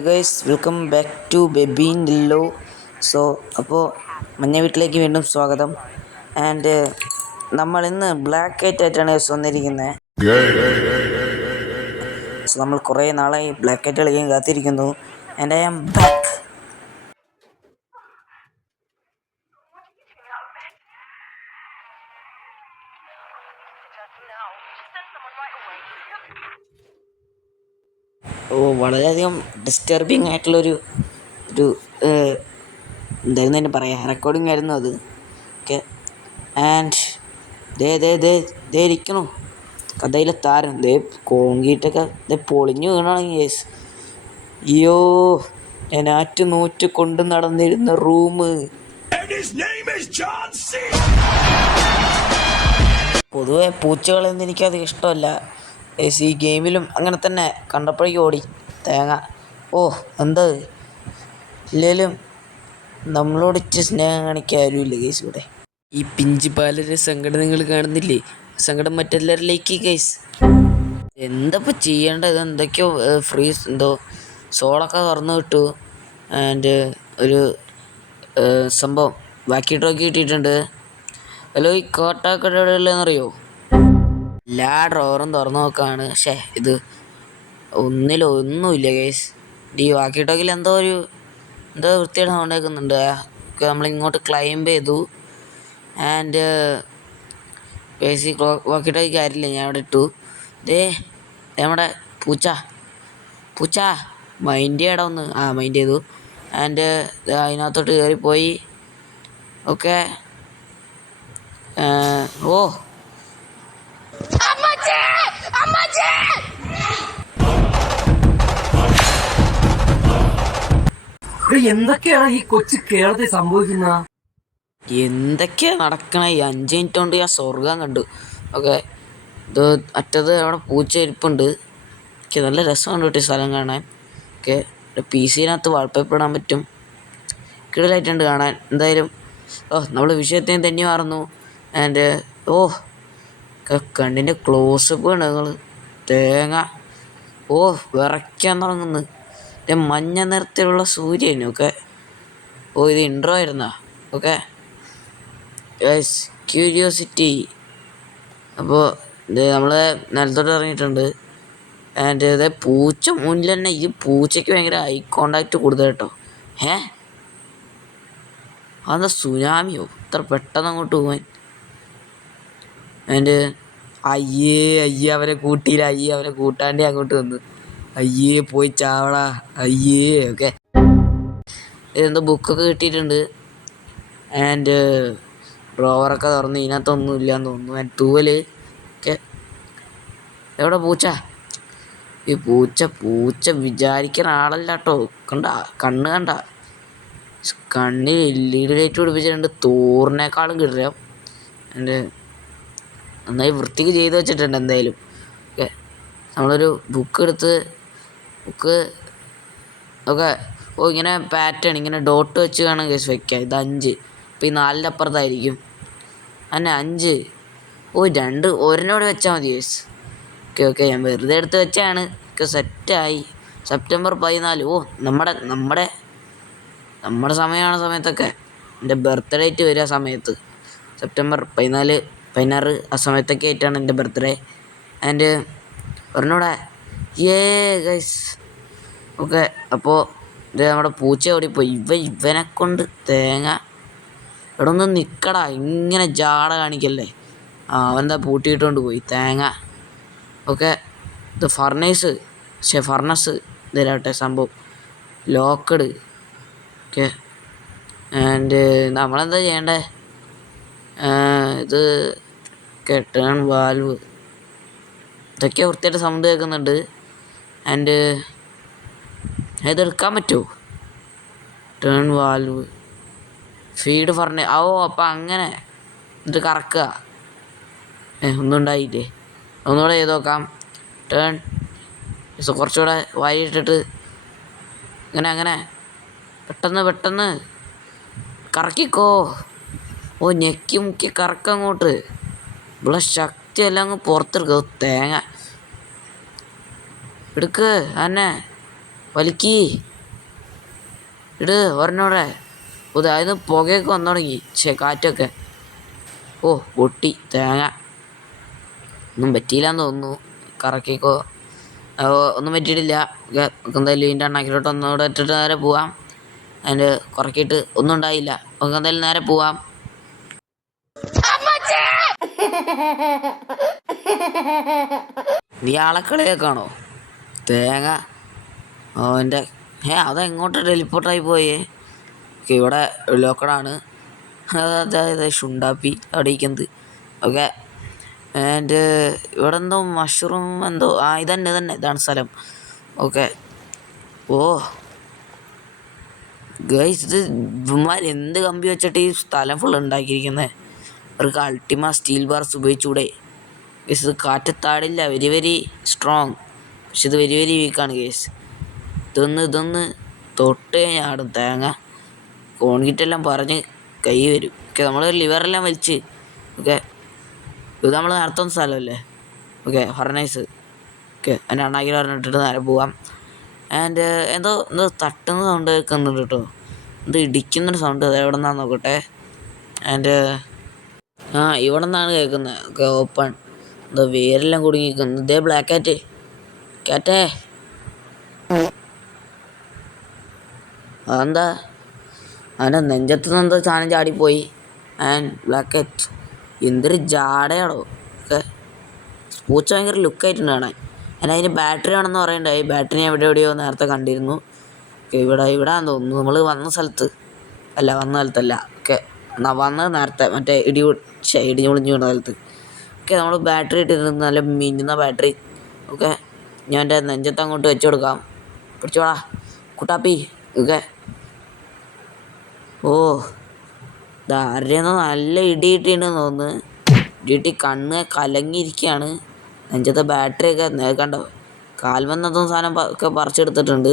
Hello guys, welcome back to ബെബീൻ ഡില്ലോ. അപ്പോൾ മഞ്ഞ വീട്ടിലേക്ക് വീണ്ടും സ്വാഗതം. ആൻഡ് നമ്മൾ ഇന്ന് ബ്ലാക്ക് കൈറ്റ് ആയിട്ടാണ് വന്നിരിക്കുന്നത്. നമ്മൾ കുറേ നാളായി ബ്ലാക്ക് കൈറ്റ് കളിക്കാൻ കാത്തിരിക്കുന്നു. And I am back. വളരെയധികം ഡിസ്റ്റർബിങ് ആയിട്ടുള്ളൊരു എന്തായിരുന്നു അതിന് പറയാം, റെക്കോർഡിംഗ് ആയിരുന്നു അത്. ഓക്കെ, ആൻഡ് ദേ ഇരിക്കണു കഥയിലെ താരം. കോൺക്രീറ്റൊക്കെ പൊളിഞ്ഞു വീണാണെങ്കിൽ യെസ്. അയ്യോ, ഞാൻ നൂറ്റ് കൊണ്ട് നടന്നിരുന്ന റൂം. പൊതുവെ പൂച്ചകളെന്ന് എനിക്കത് ഇഷ്ടമല്ല. ഈ ഗെയിമിലും അങ്ങനെ തന്നെ കണ്ടപ്പോഴേക്കും ഓടി തേങ്ങ. എന്താ ഇല്ലേലും നമ്മളോട് ഇച്ചിരി സ്നേഹം കാണിക്കാൻ ആരുമില്ല ഗൈസ് ഇവിടെ. ഈ പിഞ്ച് പാലരെ സങ്കടം നിങ്ങൾ കാണുന്നില്ലേ? സങ്കടം മറ്റെല്ലാവരിലേക്ക് ഗൈസ്. എന്തപ്പോൾ ചെയ്യേണ്ടത്? എന്തൊക്കെയോ ഫ്രീസ് എന്തോ സോളൊക്കെ തുറന്നു വിട്ടു. ആൻഡ് ഒരു സംഭവം വാക്കി ടോക്കി കിട്ടിയിട്ടുണ്ട്. ഹലോ, ഈ കോട്ടാക്കട എവിടെയുള്ളതെന്നറിയോ? എല്ലാ ഡ്രോവറും തുറന്നു നോക്കാണ്. ഇത് ഒന്നുമില്ല ഗൈസ്. ഈ വാക്കി ടോക്കിൽ എന്തോ വൃത്തിയുടെ സൗണ്ട് കേൾക്കുന്നുണ്ട്. നമ്മളിങ്ങോട്ട് ക്ലൈംബ് ചെയ്തു. ആൻഡ് ബേസിക് വാക്കി ടോക്കി കാര്യമില്ല, ഞാൻ അവിടെ ഇട്ടു. നമ്മുടെ പൂച്ച മൈൻഡ് ചെയ്യടാ ഒന്ന്. മൈൻഡ് ചെയ്തു. ആൻഡ് അതിനകത്തോട്ട് കയറിപ്പോയി. ഓക്കെ. എന്തൊക്കെയാണ് ഈ കൊച്ചു കേരളത്തിൽ സംഭവിക്കുന്ന? എന്തൊക്കെയാ നടക്കണ? ഈ 5 മിനിറ്റ് കൊണ്ട് ഞാൻ സ്വർഗം കണ്ടു. ഓക്കെ, ഇത് അറ്റത് അവിടെ പൂച്ച ഇരിപ്പുണ്ട്. എനിക്ക് നല്ല രസമുണ്ട് കേട്ടോ ഈ സ്ഥലം കാണാൻ. ഓക്കെ, പി സിനകത്ത് വാൾപേപ്പർ ഇടാൻ പറ്റും. കിടലായിട്ടുണ്ട് കാണാൻ. എന്തായാലും നമ്മൾ വിഷയത്തിന് തന്നെ മാറുന്നു. ആൻഡ് കണ്ണിൻ്റെ ക്ലോസപ്പ് ഉണ്ട് നിങ്ങൾ. തേങ്ങ വിറയ്ക്കാൻ തുടങ്ങുന്നു. മഞ്ഞ നിറത്തിലുള്ള സൂര്യൻ. ഓക്കെ, ഇത് ഇൻട്രോ ആയിരുന്നാ? Okay, curiosity. അപ്പോൾ നമ്മൾ നിലത്തോട്ട് ഇറങ്ങിയിട്ടുണ്ട്. ആൻഡ് പൂച്ച മുന്നിൽ തന്നെ. ഈ പൂച്ചയ്ക്ക് ഭയങ്കര ഐ കോണ്ടാക്റ്റ് കൂടുതൽ കേട്ടോ. അതെന്താ സുനാമിയോ ഇത്ര പെട്ടെന്ന് അങ്ങോട്ട് പോകാൻ? ആൻഡ് അയ്യേ അവരെ കൂട്ടിയില്ല. അവരെ കൂട്ടാണ്ടേ അങ്ങോട്ട് വന്നു. പോയി ചാവടാ. ഓക്കെ, ഇതെന്തോ ബുക്കൊക്കെ കിട്ടിയിട്ടുണ്ട്. ആൻഡ് ഡ്രോവറൊക്കെ തുറന്ന് ഇതിനകത്തൊന്നും ഇല്ലയെന്ന് തോന്നുന്നു. ആൻഡ് തൂവല്. ഓക്കെ, എവിടെ പൂച്ച? ഈ പൂച്ച വിചാരിക്കുന്ന ആളല്ല കേട്ടോ. കണ്ട കണ്ണിൽ LED ലൈറ്റ് പിടിപ്പിച്ചിട്ടുണ്ട്. തോറിനേക്കാളും കിട്ടില്ല. എൻ്റെ നന്നായി വൃത്തിക്ക് ചെയ്ത് വെച്ചിട്ടുണ്ട് എന്തായാലും. ഓക്കെ, നമ്മളൊരു ബുക്ക് ഓക്കെ. ഇങ്ങനെ പാറ്റേൺ ഇങ്ങനെ ഡോട്ട് വെച്ച് കാണാൻ കേസ് വയ്ക്കാം. ഇത് 5. അപ്പോൾ ഈ 4ൻ്റെ അപ്പുറത്തായിരിക്കും. 5. ഒരെണ്ണോട് വെച്ചാൽ മതി കേസ്. ഓക്കെ, ഞാൻ വെറുതെ എടുത്ത് വെച്ചാണ്. സെറ്റായി. സെപ്റ്റംബർ 14. നമ്മുടെ സമയത്തൊക്കെ എൻ്റെ ബർത്ത്ഡേ ഡേറ്റ് വരിക സമയത്ത് സെപ്റ്റംബർ 16 ആ സമയത്തൊക്കെ ആയിട്ടാണ് എൻ്റെ ബർത്ത്ഡേ. ആൻഡ് ഒരെണ്ണൂടെ ഗൈസ്. ഓക്കെ, അപ്പോൾ നമ്മുടെ പൂച്ച ഓടിപ്പോയി. ഇവനെ കൊണ്ട് തേങ്ങ. ഇവിടെ ഒന്ന് നിൽക്കടാ, ഇങ്ങനെ ജാട കാണിക്കല്ലേ. അവനെന്താ പൂട്ടിയിട്ടുകൊണ്ട് പോയി തേങ്ങ. ഓക്കെ, ഇത് ഫർണസ് ഇതിലാട്ടെ സംഭവം ലോക്കഡ്. ഓക്കെ, ആൻഡ് നമ്മളെന്താ ചെയ്യണ്ടേ? ഇത് ടേൺ വാൽവ് ഇതൊക്കെ വൃത്തിയായിട്ട് സൗണ്ട് കേൾക്കുന്നുണ്ട്. ആൻഡ് ഇതെടുക്കാൻ പറ്റുമോ? ടേൺ വാൽവ് ഫീഡ് അപ്പം അങ്ങനെ എന്നിട്ട് കറക്കുക. ഒന്നും ഉണ്ടായില്ലേ? ഒന്നുകൂടെ ചെയ്ത് നോക്കാം. ടേൺ കുറച്ചുകൂടെ വാരിയിട്ടിട്ട് അങ്ങനെ പെട്ടെന്ന് കറക്കിക്കോ. ഞെക്കി മുക്കി കറക്കങ്ങോട്ട്. ഇവിടെ ശക്തിയെല്ലാം അങ്ങ് പുറത്തെടുക്കുക. തേങ്ങ എടുക്ക്. വലിക്കി. ഇട് പറഞ്ഞോടെ. അതായത് പുകയൊക്കെ വന്നു തുടങ്ങി. കാറ്റൊക്കെ. ഓ പൊട്ടി തേങ്ങ. ഒന്നും പറ്റിയില്ലാന്ന് തോന്നുന്നു. കറക്കിക്കോ. ഒന്നും പറ്റിയിട്ടില്ല. എന്തായാലും ഇതിൻ്റെ അണ്ണാക്കിലോട്ട് ഒന്നുകൂടെ ഇട്ടിട്ട് നേരെ പോവാം. അതിൻ്റെ കുറക്കിയിട്ട് ഒന്നും ഉണ്ടായില്ല. നമുക്ക് എന്തായാലും നേരെ പോവാം. നീ ആളക്കളിയൊക്കെയാണോ തേങ്ങ? അവൻ്റെ അതെങ്ങോട്ട് ടെലിപ്പോർട്ടായി പോയേ? ഇവിടെ ലോക്കഡാണ്. അതായത് ഷുണ്ടാപ്പി അവിടെ ഇരിക്കുന്നത്. ഓക്കെ. ആൻഡ് ഇവിടെ എന്തോ മഷ്റൂം എന്തോ ഇതന്നെ ഇതാണ് സ്ഥലം. ഓക്കെ. ഓ ഗൈസ്, ഇത് ഇവന്മാർ എന്ത് കമ്പി വെച്ചിട്ട് ഈ സ്ഥലം ഫുൾ ഉണ്ടാക്കിയിരിക്കുന്നത്? അവർക്ക് അൾട്ടിമ സ്റ്റീൽ ബാർസ് ഉപയോഗിച്ചൂടെ ഗൈസ്? ഇത് കാറ്റത്താടില്ല. Very very strong. പക്ഷെ ഇത് വെരി വെരി വീക്കാണ് ഗൈസ്. ഇതൊന്ന് തൊട്ട് കഴിഞ്ഞാൽ ആടും തേങ്ങ. കോൺക്രീറ്റെല്ലാം പറഞ്ഞ് കൈ വരും. ഓക്കെ, നമ്മൾ ലിവറെല്ലാം വലിച്ച്. ഓക്കെ, ഇത് നമ്മൾ നടത്തുന്ന സ്ഥലമല്ലേ? Okay, furnace. ഓക്കെ, എൻ്റെ അണ്ണാക്കി പറഞ്ഞിട്ടിട്ട് നേരെ പോവാം. ആൻഡ് എന്തോ തട്ടുന്ന സൗണ്ട് കേൾക്കുന്നുണ്ട് കേട്ടോ. എന്തോ ഇടിക്കുന്നൊരു സൗണ്ട്. അത് എവിടെ നിന്നാന്ന് നോക്കട്ടെ. ആൻഡ് ഇവിടെ നിന്നാണ് കേൾക്കുന്നത്. Okay, open. എന്തോ വേരെല്ലാം കുടുങ്ങി നിൽക്കുന്നു. ഇതേ ബ്ലാക്ക് കാറ്റേ. അതെന്താ? അവൻ്റെ നെഞ്ചത്ത് നിന്ന് എന്തോ സാധനം ചാടിപ്പോയി. ആൻഡ് ബ്ലാക്ക് കാറ്റ് എന്തൊരു ജാടയാണോ. ഓക്കെ, പൂച്ച ഭയങ്കര ലുക്കായിട്ടുണ്ട് കാണാൻ. ഞാൻ അതിന് ബാറ്ററി ആണെന്ന് പറയണ്ടായി. ബാറ്ററി എവിടെയോ നേരത്തെ കണ്ടിരുന്നു. ഇവിടാന്ന് തോന്നുന്നു. നമ്മൾ വന്ന സ്ഥലത്ത് വന്ന സ്ഥലത്തല്ല. ഓക്കെ, വന്നത് നേരത്തെ മറ്റേ ഇടി പൊളിഞ്ഞു വീണ സ്ഥലത്ത്. ഓക്കെ, നമ്മൾ ബാറ്ററി ഇട്ടിരുന്നു. നല്ല മിന്നുന്ന ബാറ്ററി. ഓക്കെ, ഞാൻ എൻ്റെ നെഞ്ചത്ത് അങ്ങോട്ട് വെച്ച് കൊടുക്കാം. പിടിച്ചോടാ കുട്ടാപ്പി. ഓക്കെ. ഓ ആരുടെയെന്നോ നല്ല ഇടി കിട്ടിയിട്ടുണ്ടെന്ന് തോന്നുന്നു. ഇടി കണ്ണ് കലങ്ങിയിരിക്കുകയാണ്. നെഞ്ചത്തെ ബാറ്ററിയൊക്കെ കണ്ടോ? കാൽവന്നതും സാധനം ഒക്കെ പറിച്ചെടുത്തിട്ടുണ്ട്.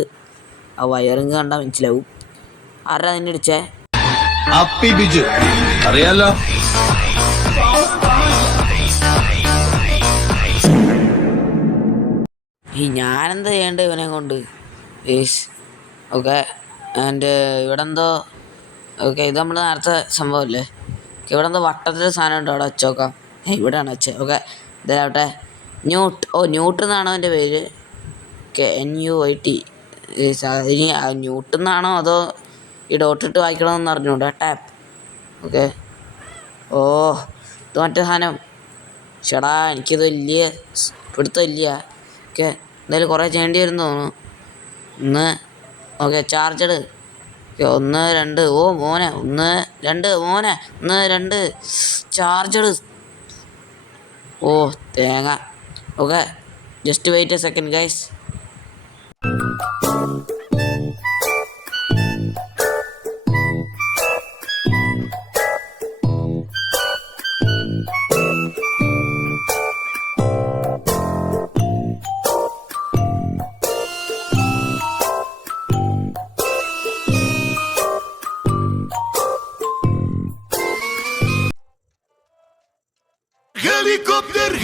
ആ വയറിങ് കണ്ടാൽ മനസ്സിലാവും. ആരാ നിന്നെ ഇടിച്ചേ? അപ്പി ബിജു അറിയാലോ. ഞാനെന്താ ചെയ്യേണ്ടത് ഇവനെ കൊണ്ട്? ഓക്കെ. ആൻഡ് ഇവിടെ എന്തോ. ഓക്കെ, ഇത് നമ്മൾ നേരത്തെ സംഭവമല്ലേ? ഇവിടെ എന്തോ വട്ടത്തിൽ സാധനം ഉണ്ടോ? അവിടെ വെച്ചോക്കാം. ഇവിടെയാണ് വെച്ചത്. ഓക്കെ, ഇതാവട്ടെ. ന്യൂട്ട് എന്നാണോ എൻ്റെ പേര്? NUIT. ഇനി ന്യൂട്ട് എന്നാണോ അതോ ഈ ഡോട്ടിട്ട് വായിക്കണമെന്ന് അറിഞ്ഞൂടാ. ടാപ്പ്. ഓക്കെ. ഓ ഇത് മറ്റേ സാധനം. ചേടാ, എനിക്കിത് വലിയ പിടുത്തമില്ല. ഓക്കെ, എന്തായാലും കുറേ ചെയ്യേണ്ടി വരും തോന്നുന്നു. Okay, charged. ഓക്കെ, 1 2. ഓ മോനെ, 1 2 മോനെ, 1 2 ചാർജഡ്. ഓ തേങ്ങ. Okay, just wait a second guys.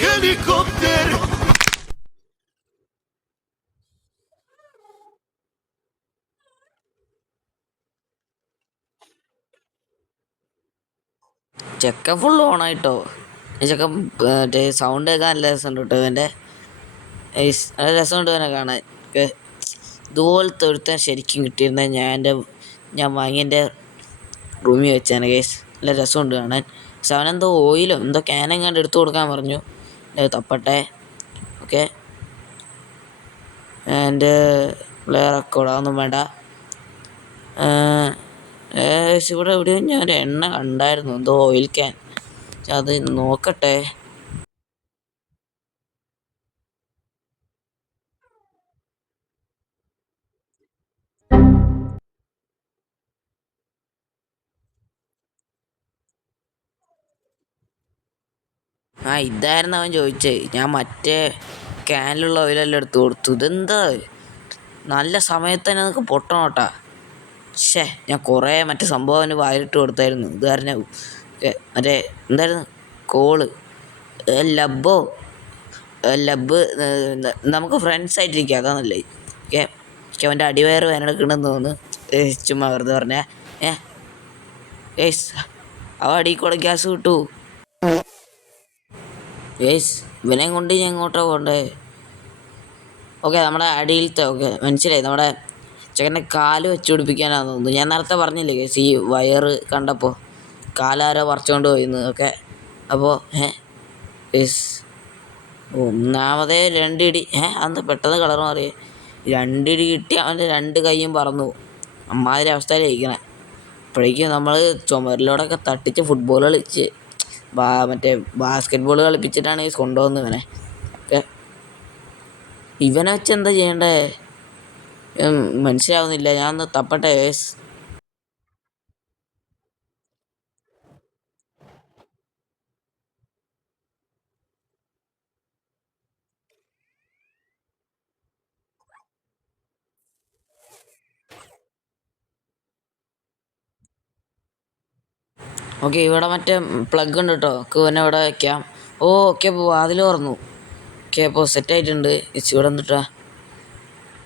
Helikopter. ചെക്കൻ ഫുൾ ഓണായിട്ടോ. ഈ ചെക്കൻ മറ്റേ സൗണ്ട് കേൾക്കാൻ നല്ല രസമുണ്ട് കേട്ടോ. ഇവൻ്റെ നല്ല രസമുണ്ട് ഇവനെ കാണാൻ. ഇതുപോലത്തെ ഒരുത്തൻ ശരിക്കും കിട്ടിയിരുന്നത് ഞാൻ വാങ്ങി എൻ്റെ റൂമിൽ വെച്ചാണ് കേസ്. നല്ല രസമുണ്ട് കാണാൻ. പക്ഷെ അവനെന്തോ ഓയിലോ എന്തോ ക്യാനെങ്ങാണ്ട് എടുത്തു കൊടുക്കാൻ പറഞ്ഞു. തപ്പട്ടെ. ഓക്കെ, ആൻഡ് പ്ലേ റെക്കോർഡ് അതൊന്നും വേണ്ട. ഇവിടെ എവിടെയോ ഞാൻ ഒരു എണ്ണ കണ്ടായിരുന്നു, എന്തോ ഓയിൽ ക്യാൻ. അത് നോക്കട്ടെ. ഇതായിരുന്നു അവൻ ചോദിച്ചത്. ഞാൻ മറ്റേ ക്യാനിലുള്ള ഓയിലെല്ലാം എടുത്ത് കൊടുത്തു. ഇതെന്താ നല്ല സമയത്ത് തന്നെ നമുക്ക് പൊട്ടണം കേട്ടാ. ഞാൻ കുറേ മറ്റേ സംഭവം അവന് വായിലിട്ട് കൊടുത്തായിരുന്നു. ഇത് കാരണം മറ്റേ എന്തായിരുന്നു കോള് ലബ് നമുക്ക് ഫ്രണ്ട്സ് ആയിട്ടിരിക്കുക, അതാ നല്ലത്. ഓക്കെ, എനിക്ക് അവൻ്റെ അടിവയറ് വേനെടുക്കണമെന്ന് തോന്നുന്നു. ചുമ്മാ വെറുതെ പറഞ്ഞേ. ഏസ് അവ അടിയിൽ കൂടെ ഗ്യാസ് കിട്ടൂ. ഏസ് ഇവനെ കൊണ്ട് ഞാൻ എങ്ങോട്ടാ പോകണ്ടേ? ഓക്കെ നമ്മുടെ അടിയിലത്തെ ഓക്കെ മനസ്സിലായി. നമ്മുടെ ചെക്കൻ്റെ കാല് വെച്ച് പിടിപ്പിക്കാനാണെന്ന് തോന്നുന്നു. ഞാൻ നേരത്തെ പറഞ്ഞില്ലേ കേസ് ഈ വയറ് കണ്ടപ്പോൾ കാലാരോ പറിച്ചുകൊണ്ട് പോയിന്ന്. ഓക്കെ അപ്പോൾ ഏസ് ഒന്നാമതേ 2 ഇടി. അന്ന് പെട്ടെന്ന് കളർ മാറിയേ. 2 ഇടി കിട്ടി അവൻ്റെ 2 കൈയും പറന്നു. അമ്മാതിരി അവസ്ഥയിലിരിക്കണേ. അപ്പോഴേക്കും നമ്മൾ ചുമരിലോടൊക്കെ തട്ടിച്ച് ഫുട്ബോൾ കളിച്ച് മറ്റേ ബാസ്കറ്റ് ബോൾ കളിപ്പിച്ചിട്ടാണ് ഈ കൊണ്ടുപോകുന്നത് ഇവനെ. ഓക്കെ ഇവനെ വെച്ച് എന്താ ചെയ്യണ്ടേ മനസ്സിലാവുന്നില്ല. ഞാൻ ഒന്ന് തപ്പട്ടെ വേസ്. ഓക്കെ ഇവിടെ മറ്റേ പ്ലഗ് ഉണ്ട് കേട്ടോ. ഇവനെ ഇവിടെ വയ്ക്കാം. ഓക്കെ അപ്പോൾ വാതിൽ തുറന്നു. ഓക്കെ അപ്പോൾ സെറ്റായിട്ടുണ്ട്. ഇവിടെ എന്നിട്ടാ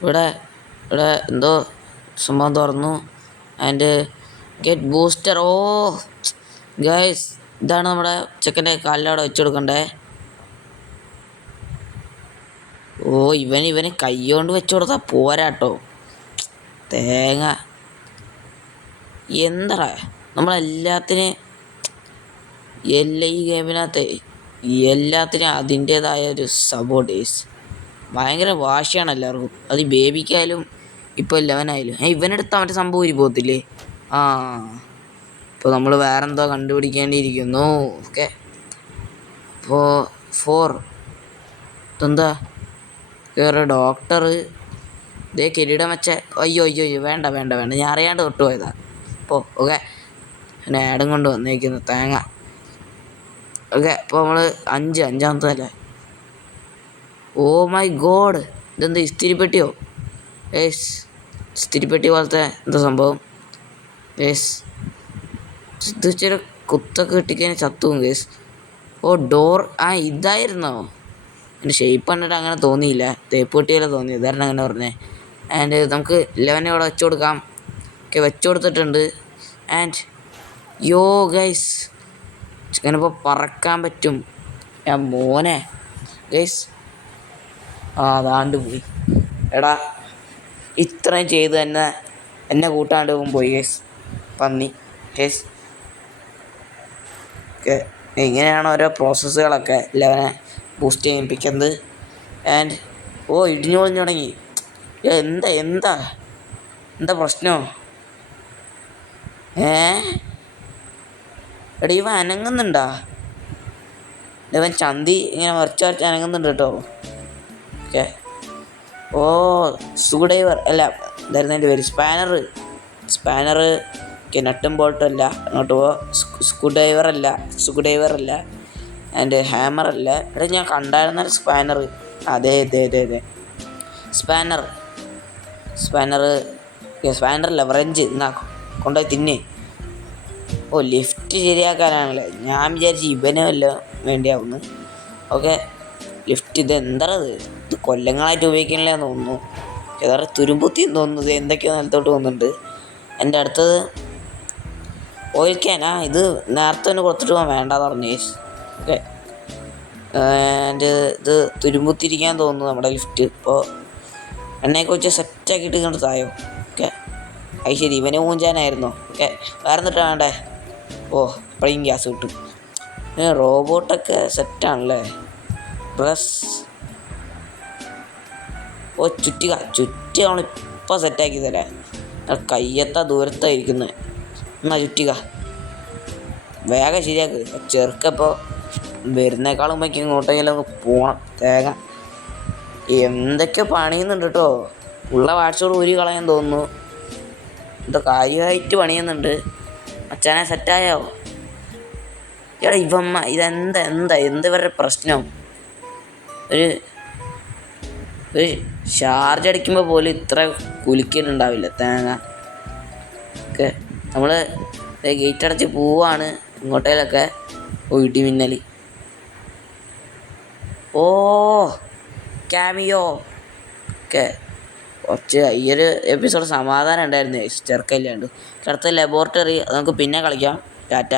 ഇവിടെ ഇവിടെ എന്തോ സംഭവം തുറന്നു. And get booster. ഗൈസ് ഇതാണ് നമ്മുടെ ചെക്കൻ്റെ കാലിൽ അവിടെ വെച്ച് കൊടുക്കണ്ടേ. ഇവന് കൈ കൊണ്ട് വെച്ച് കൊടുത്താൽ പോരാട്ടോ. തേങ്ങ എന്താ നമ്മളെല്ലാത്തിനും ഈ ഗെയിമിനകത്ത് എല്ലാത്തിനും അതിൻ്റേതായ ഒരു സപ്പോർട്ടേഴ്സ്. ഭയങ്കര വാശിയാണ് എല്ലാവർക്കും. അത് ബേബിക്കായാലും ഇപ്പോൾ 11 ആയാലും. ഇവനെടുത്ത മറ്റേ സംഭവം ഊരി പോകത്തില്ലേ? ഇപ്പോൾ നമ്മൾ വേറെന്തോ കണ്ടുപിടിക്കേണ്ടിയിരിക്കുന്നു. ഓക്കെ അപ്പോൾ 4 ഇതെന്താ വേറെ ഡോക്ടർ ഇതേ കിരീടം വെച്ച. അയ്യോ വേണ്ട ഞാൻ അറിയാണ്ട് തൊട്ട് പോയതാ. അപ്പോൾ ഓക്കെ പിന്നെ ആഡും കൊണ്ട് വന്നേക്കുന്നു തേങ്ങ. ഓക്കെ അപ്പോൾ നമ്മൾ 5 മൈ ഗോഡ് ഇതെന്താ ഇസ്തിരിപ്പെട്ടിയോ? ഇസ്തിരിപ്പെട്ടി പോലത്തെ എന്താ സംഭവം? ഇത് ഇച്ചിരി കുത്തൊക്കെ കിട്ടിക്കഴിഞ്ഞാൽ ചത്തുവും കേസ്. ഡോർ ഇതായിരുന്നോ? എൻ്റെ ഷേപ്പ് കണ്ടിട്ട് അങ്ങനെ തോന്നിയില്ല. തേപ്പ് പെട്ടിയല്ലേ തോന്നിയത്. ഇതായിരുന്നു അങ്ങനെ പറഞ്ഞേ. ആൻഡ് നമുക്ക് 11 ഇവിടെ വെച്ച് കൊടുക്കാം. ഓക്കെ വെച്ച് കൊടുത്തിട്ടുണ്ട്. ആൻഡ് ഗൈസ് ചിക്കനിപ്പോൾ പറക്കാൻ പറ്റും. മോനെ ഗൈസ് അതാണ്ട് പോയി. എടാ ഇത്രയും ചെയ്ത് തന്നെ എന്നെ കൂട്ടാണ്ട് പോയി ഗൈസ് പന്നി. ഗൈസ് ഓക്കെ ഇങ്ങനെയാണ് ഓരോ പ്രോസസ്സുകളൊക്കെ 11 ബൂസ്റ്റ് ചെയ്യിപ്പിക്കുന്നത്. ആൻഡ് ഇടിഞ്ഞു പൊളിഞ്ഞു തുടങ്ങി. എന്താ പ്രശ്നമോ? എടാ ഇവൻ അനങ്ങുന്നുണ്ടാ? ഇവൻ ചന്തി ഇങ്ങനെ വരച്ച് അനങ്ങുന്നുണ്ട് കേട്ടോ. ഓക്കെ സ്ക്രൂഡ്രൈവർ അല്ല എന്തായിരുന്നു എൻ്റെ പേര്? സ്പാനർ ഓക്കെ നട്ടും ബോൾട്ടും അല്ല. അങ്ങോട്ട് സ്ക്രൂഡ്രൈവർ അല്ല ആൻഡ് ഹാമർ അല്ല. എടാ ഞാൻ കണ്ടായിരുന്ന സ്പാനർ. അതെ സ്പാനറല്ല വ്രഞ്ച്. എന്നാ കൊണ്ടുപോയി തിന്നേ. ലിഫ്റ്റ് ശരിയാക്കാനാണല്ലേ. ഞാൻ വിചാരിച്ചു ഇവനെ വല്ലതും വേണ്ടിയാവുന്നു. ഓക്കെ ലിഫ്റ്റ് ഇത് കൊല്ലങ്ങളായിട്ട് ഉപയോഗിക്കണില്ലെന്ന് തോന്നുന്നു. ഏതാ തുരുമ്പുത്തിയെന്ന് തോന്നുന്നത്. എന്തൊക്കെയോ നിലത്തോട്ട് പോകുന്നുണ്ട്. എൻ്റെ അടുത്തത് ഓയിൽ ക്യാൻ. ഇത് നേരത്തെ തന്നെ കൊടുത്തിട്ട് പോകാൻ വേണ്ടാന്ന് പറഞ്ഞു. ഓക്കെ എൻ്റെ ഇത് തുരുമ്പുത്തിരിക്കാൻ തോന്നുന്നു നമ്മുടെ ലിഫ്റ്റ്. ഇപ്പോൾ എണ്ണയൊക്കെ വെച്ച് സെറ്റാക്കിയിട്ട് ഇങ്ങോട്ട് തായോ. ഓക്കെ അത് ശരി ഇവനെ ഊഞ്ചാനായിരുന്നോ? ഓക്കെ വേറെ എന്നിട്ടാ വേണ്ടേ? അപ്പോഴേക്കും ഗ്യാസ് കിട്ടും. റോബോട്ടൊക്കെ സെറ്റാണല്ലേ. പ്ലസ് ചുറ്റി നമ്മളിപ്പോൾ സെറ്റാക്കി തരാം. കയ്യെത്താ ദൂരത്തായിരിക്കുന്നത്. എന്നാ ചുറ്റിക വേഗം ശരിയാക്ക്. ചെറുക്കപ്പോൾ വരുന്നേക്കാളും വയ്ക്കും ഇങ്ങോട്ടെങ്കിലും പോകണം. തേങ്ങ എന്തൊക്കെയോ പണിയുന്നുണ്ട് കേട്ടോ. ഉള്ള വാട്സോട് ഊരി കളയാൻ തോന്നുന്നു. എന്തോ കാര്യമായിട്ട് പണിയുന്നുണ്ട്. അച്ഛനെ സെറ്റായോ? എടാ ഇവമ്മ ഇവരുടെ പ്രശ്നം? ഒരു ചാർജ് അടിക്കുമ്പോൾ പോലും ഇത്ര കുലുക്കിയിട്ടുണ്ടാവില്ല തേങ്ങ. ഓക്കെ നമ്മൾ ഗേറ്റ് അടച്ച് പോവാണ് ഇങ്ങോട്ടേലൊക്കെ. ഇടിമിന്നൽ. ക്യാമിയോ. ഓക്കെ കുറച്ച് ഈ ഒരു എപ്പിസോഡ് സമാധാനം ഉണ്ടായിരുന്നു ചെറുക്കല്ലാണ്ട് അടുത്ത ലബോറട്ടറി നമുക്ക് പിന്നെ കളിക്കാം. ടാറ്റ.